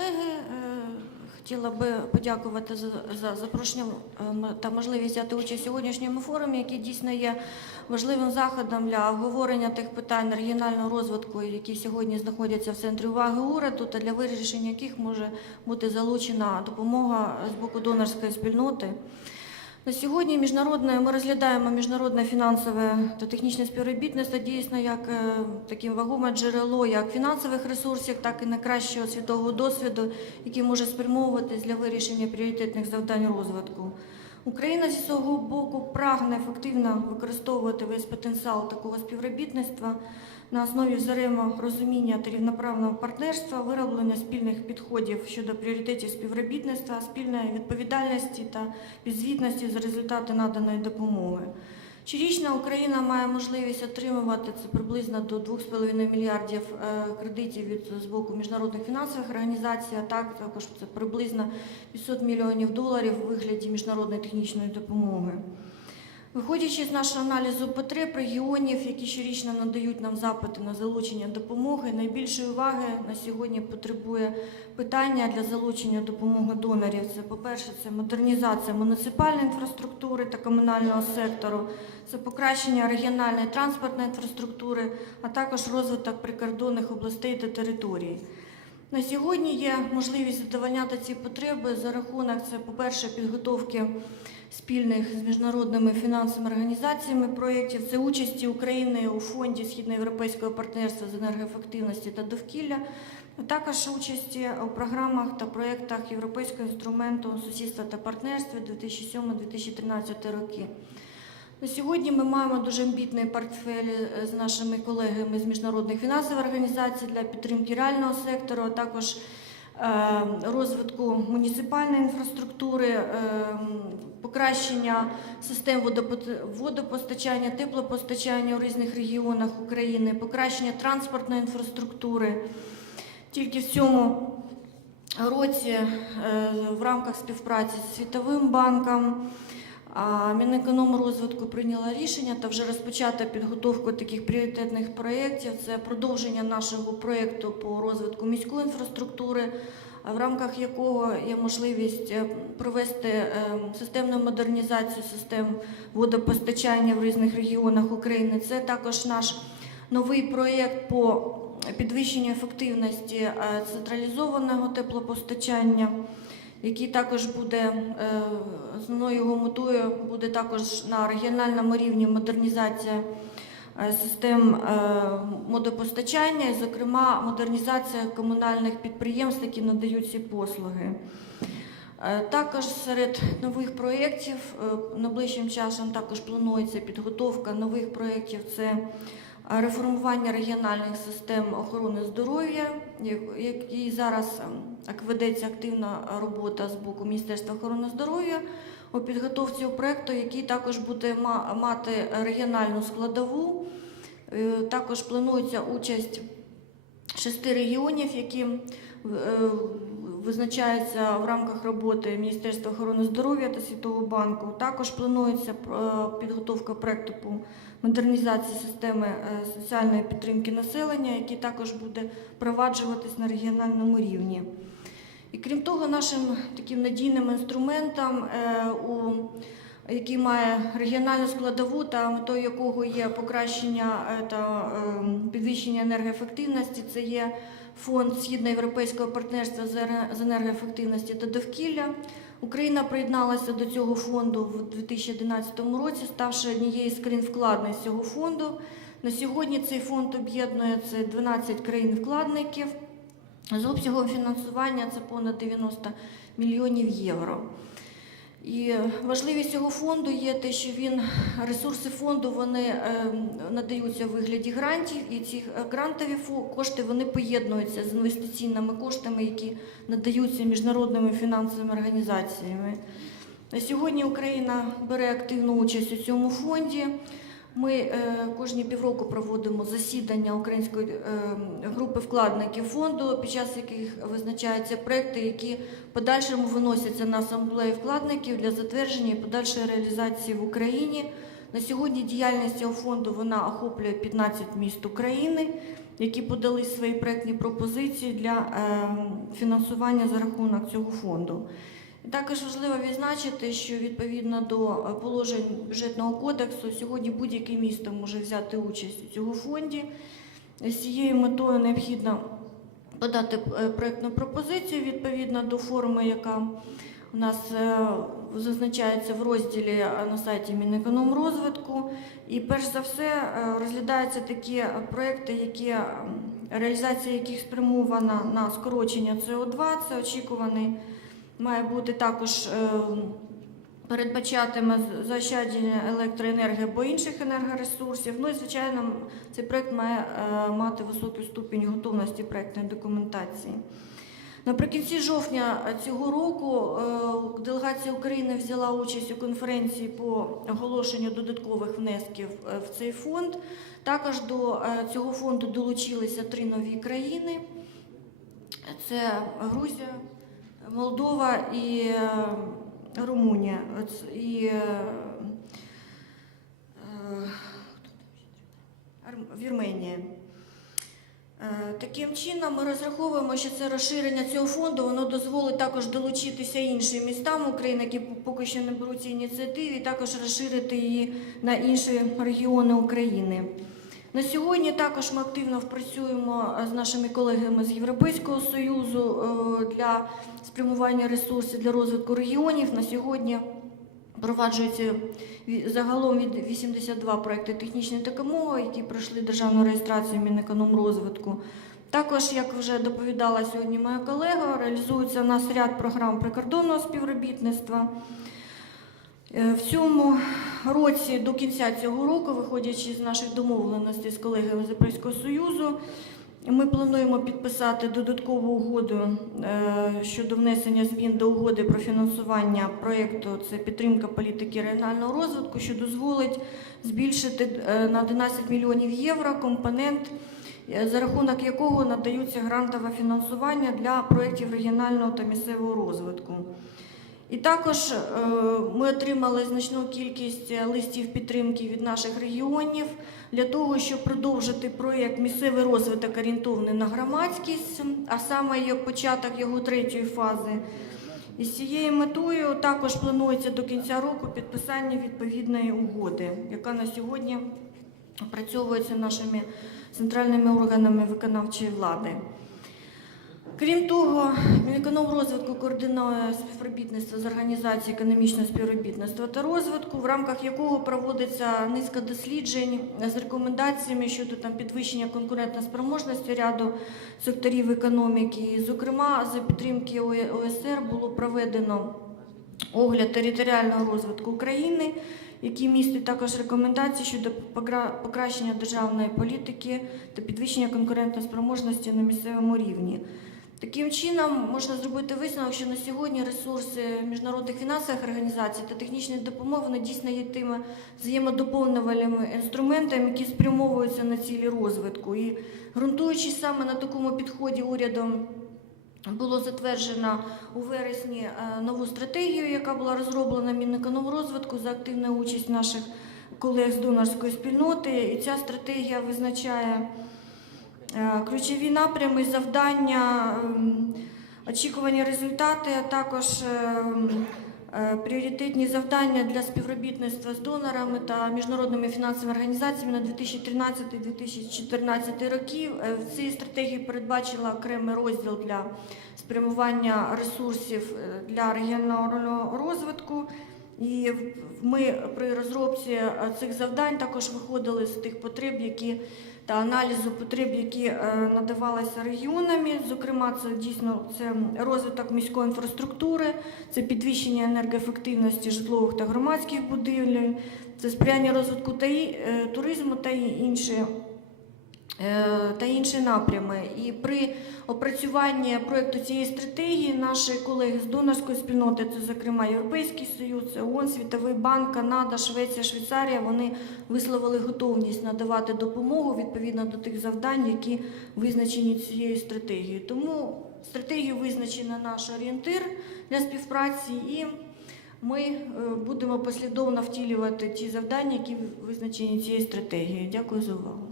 Колеги, е, хотіла би подякувати за, за запрошення е, та можливість взяти участь у сьогоднішньому форумі, який дійсно є важливим заходом для обговорення тих питань регіонального розвитку, які сьогодні знаходяться в центрі уваги уряду, та для вирішення яких може бути залучена допомога з боку донорської спільноти. На сьогодні міжнародне ми розглядаємо міжнародне фінансове та технічне співробітництво дійсно як е, таке вагоме джерело як фінансових ресурсів, так і найкращого світового досвіду, який може спрямовуватись для вирішення пріоритетних завдань розвитку. Україна зі свого боку прагне ефективно використовувати весь потенціал такого співробітництва на основі взаєморозуміння та рівноправного партнерства, вироблення спільних підходів щодо пріоритетів співробітництва, спільної відповідальності та підзвітності за результати наданої допомоги. Щорічно Україна має можливість отримувати це приблизно до 2,5 мільярдів е, кредитів від з боку міжнародних фінансових організацій, а так також це приблизно 500 мільйонів доларів у вигляді міжнародної технічної допомоги. Виходячи з нашого аналізу потреб регіонів, які щорічно надають нам запити на залучення допомоги, найбільшої уваги на сьогодні потребує питання для залучення допомоги донорів. Це, по-перше, це модернізація муніципальної інфраструктури та комунального сектору, це покращення регіональної транспортної інфраструктури, а також розвиток прикордонних областей та територій. На сьогодні є можливість задовольняти ці потреби за рахунок це, по-перше, підготовки спільних з міжнародними фінансовими організаціями проєктів, це участі України у фонді східноєвропейського партнерства з енергоефективності та довкілля, а також участі у програмах та проєктах Європейського інструменту сусідства та партнерства 2007-2013 роки. На сьогодні ми маємо дуже амбітний портфель е, з нашими колегами з міжнародних фінансових організацій для підтримки реального сектору, а також е, розвитку муніципальної інфраструктури, е, покращення систем водопо- водопостачання, теплопостачання у різних регіонах України, покращення транспортної інфраструктури. Тільки в цьому році е, в рамках співпраці з Світовим банком Мінекономрозвитку прийняло рішення та вже розпочато підготовку таких пріоритетних проєктів. Це продовження нашого проєкту по розвитку міської інфраструктури, в рамках якого є можливість е, провести е, системну модернізацію систем водопостачання в різних регіонах України. Це також наш новий проєкт по підвищенню ефективності е, централізованого теплопостачання який також буде основною його метою буде також на регіональному рівні модернізація систем е, водопостачання, і, зокрема, модернізація комунальних підприємств, які надають ці послуги. Е, Також серед нових проєктів е, найближчим часом також планується підготовка нових проєктів. Це е, реформування регіональних систем охорони здоров'я, які зараз ем, ведеться активна робота з боку Міністерства охорони здоров'я у підготовці проєкту, який також буде мати регіональну складову. Е, Також планується участь шести регіонів, які е, визначаються в рамках роботи Міністерства охорони здоров'я та Світового банку. Також планується е, підготовка проекту по модернізації системи соціальної підтримки населення, який також буде впроваджуватись на регіональному рівні. І крім того, нашим таким надійним інструментом, е, який має регіональну складову та метою якого є покращення е, та е, підвищення енергоефективності, це є фонд східноєвропейського партнерства з енергоефективності та довкілля. Україна приєдналася до цього фонду в 2011 році, ставши однією з країн вкладниць цього фонду. На сьогодні цей фонд об'єднує 12 країн-вкладників. З обсягом фінансування це понад 90 мільйонів євро. І важливість цього фонду є те, що він ресурси фонду вони е, надаються у вигляді грантів, і ці е, грантові кошти вони поєднуються з інвестиційними коштами, які надаються міжнародними фінансовими організаціями. Сьогодні Україна бере активну участь у цьому фонді. Ми е, кожні півроку проводимо засідання української е, групи вкладників фонду, під час яких визначаються проекти, які в подальшому виносяться на асамблею вкладників для затвердження і подальшої реалізації в Україні. На сьогодні діяльність цього фонду вона охоплює 15 міст України які подали свої проектні пропозиції для е, фінансування за рахунок цього фонду. Також важливо відзначити, що відповідно до е, положень бюджетного кодексу сьогодні будь-яке місто може взяти участь у цьому фонді. З цією метою необхідно подати е, проектну пропозицію відповідно до форми, яка у нас е, зазначається в розділі на сайті Мінекономрозвитку. І перш за все розглядаються такі проекти, які реалізація яких спрямована на скорочення СО2. Це очікуваний має бути також е, передбачатиме заощадження електроенергії або інших енергоресурсів. Ну і звичайно, цей проект має е, мати високий ступінь готовності проектної документації. Наприкінці жовтня цього року е, делегація України взяла участь у конференції по оголошенню додаткових внесків в цей фонд. Також до цього фонду долучилися три нові країни: це Грузія, Молдова і е, Румунія. І е, е, Вірменія. Таким чином, ми розраховуємо, що це розширення цього фонду воно дозволить також долучитися іншим містам України, які поки що не беруть ці ініціативи, і також розширити її на інші регіони України. На сьогодні також ми активно впрацюємо е, з нашими колегами з Європейського Союзу е, для спрямування ресурсів для розвитку регіонів. На сьогодні Впроваджується ві- загалом від 82 проекти технічної допомоги, які пройшли державну реєстрацію Мінекономрозвитку. Також, як вже доповідала сьогодні моя колега, реалізується у нас ряд програм прикордонного співробітництва. Е, В цьому році, до кінця цього року, виходячи з наших домовленостей з колегами з Європейського Союзу, ми плануємо підписати додаткову угоду е, щодо внесення змін до угоди про фінансування проєкту це підтримка політики регіонального розвитку, що дозволить збільшити е, на 11 мільйонів євро компонент, е, за рахунок якого надаються грантове фінансування для проєктів регіонального та місцевого розвитку. І також е, ми отримали значну кількість е, листів підтримки від наших регіонів для того, щоб продовжити проєкт місцевий розвиток орієнтований на громадськість, а саме його початок його третьої фази. І з цією метою також планується до кінця року підписання відповідної угоди, яка на сьогодні опрацьовується нашими центральними органами виконавчої влади. Крім того, Мінекономрозвитку координує співробітництво з організацією економічного співробітництва та розвитку, в рамках якого проводиться низка досліджень з рекомендаціями щодо там підвищення конкурентоспроможності ряду секторів економіки. І, Зокрема, за підтримки ОСР було проведено огляд територіального розвитку України, який містить також рекомендації щодо покращення державної політики та підвищення конкурентоспроможності на місцевому рівні. Таким чином можна зробити висновок, що на сьогодні ресурси міжнародних фінансових організацій та технічної допомоги вони дійсно є тими взаємодоповнювальними інструментами, які спрямовуються на цілі розвитку. І ґрунтуючись саме на такому підході урядом було затверджено у вересні е, нову стратегію, яка була розроблена Мінекономрозвитку за активну участь наших колег з донорської спільноти. І ця стратегія визначає ключові напрями, завдання, ем, очікувані результати, а також ем, е, пріоритетні завдання для співробітництва з донорами та міжнародними фінансовими організаціями на 2013-2014 років. Е, В цій стратегії передбачила окремий розділ для спрямування ресурсів е, для регіонального розвитку. І ми при розробці цих завдань також виходили з тих потреб, які та аналізу потреб, які е, надавалися регіонами. Зокрема, це дійсно це розвиток міської інфраструктури, це підвищення енергоефективності житлових та громадських будівель, це сприяння розвитку та е, туризму та інше. Е, Та інші напрями. І при опрацюванні проєкту цієї стратегії наші колеги з донорської спільноти, це зокрема Європейський Союз, ООН, Світовий банк, Канада, Швеція, Швейцарія, вони висловили готовність надавати допомогу відповідно до тих завдань, які визначені цією стратегією. Тому стратегію визначено наш орієнтир для співпраці, і ми е, будемо послідовно втілювати ті завдання, які визначені цією стратегією. Дякую за увагу.